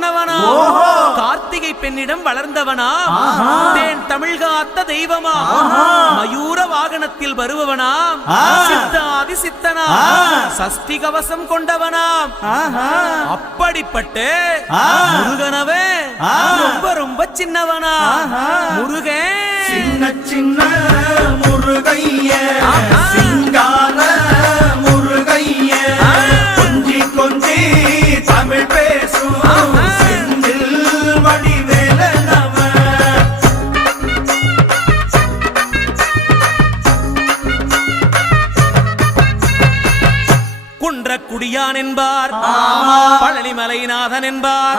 சொன்னவனா? கார்த்திகை பெண்ணிடம் வளர்ந்தவனா? தேன் தமிழ் காத்த தெய்வமா? மயூர வாகனத்தில் வருபவனாம் சித்தாதி சித்தனா? சஷ்டி கவசம் கொண்டவனாம் அப்படிப்பட்ட முருகனவே ரொம்ப ரொம்ப சின்னவனா? முருகன் சின்ன சின்ன முருகைய. தமிழ் பேசும். செந்தில் குன்றக்குடியான் என்பார். பழனிமலைநாதன் என்பார்.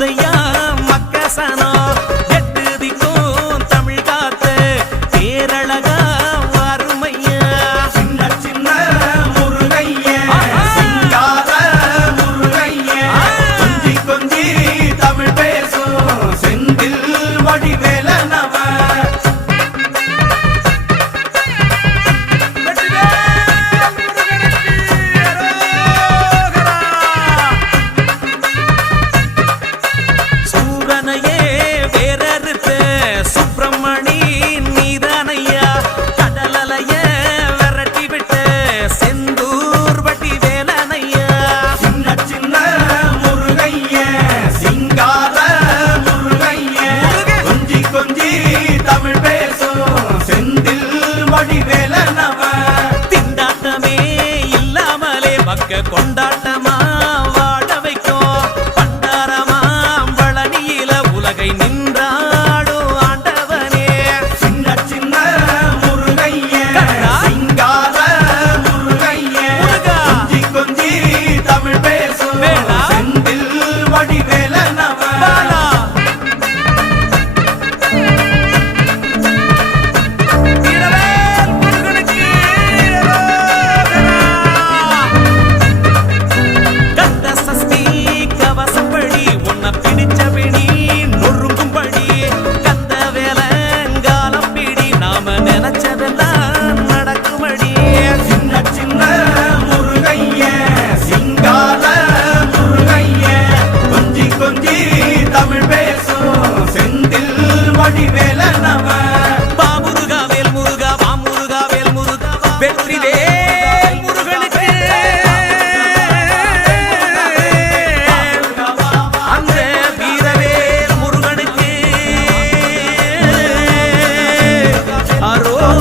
the. கொண்டாட்டமா? யாரோ